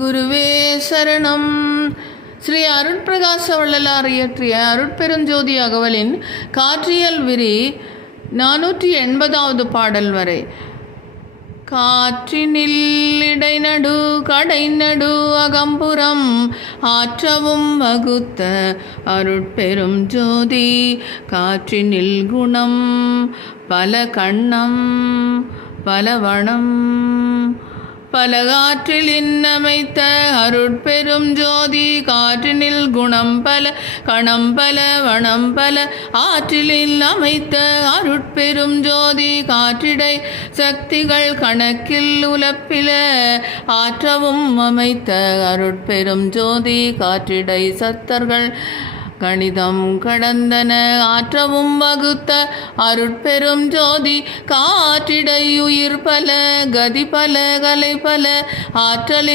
குருவே சரணம். ஸ்ரீ அருட்பிரகாச வள்ளலார் இயற்றிய அருட்பெருஞ்சோதி அகவலின் காற்றியல் விரி 480வது பாடல் வரை. காற்றினில் இடைநடு கடைநடு அகம்புறம் ஆற்றவும் வகுத்த அருட்பெரும் ஜோதி. காற்றினில் குணம் பல கண்ணம் பலவனம் பல காற்றில் இன்னமைத்த அருட்பெரும் ஜோதி. காற்றினில் குணம் பல கணம் பல வனம் பல ஆற்றிலில் அமைத்த அருட்பெரும் ஜோதி. காற்றிடை சக்திகள் கணக்கில் உலப்பில ஆற்றவும் அமைத்த அருட்பெரும் ஜோதி. காற்றிடை சத்தர்கள் கணிதம் கடந்தன ஆற்றவும் வகுத்த அருட்பெரும் ஜோதி. காற்றிடை உயிர் பல கதி பல கலை பல ஆற்றலில்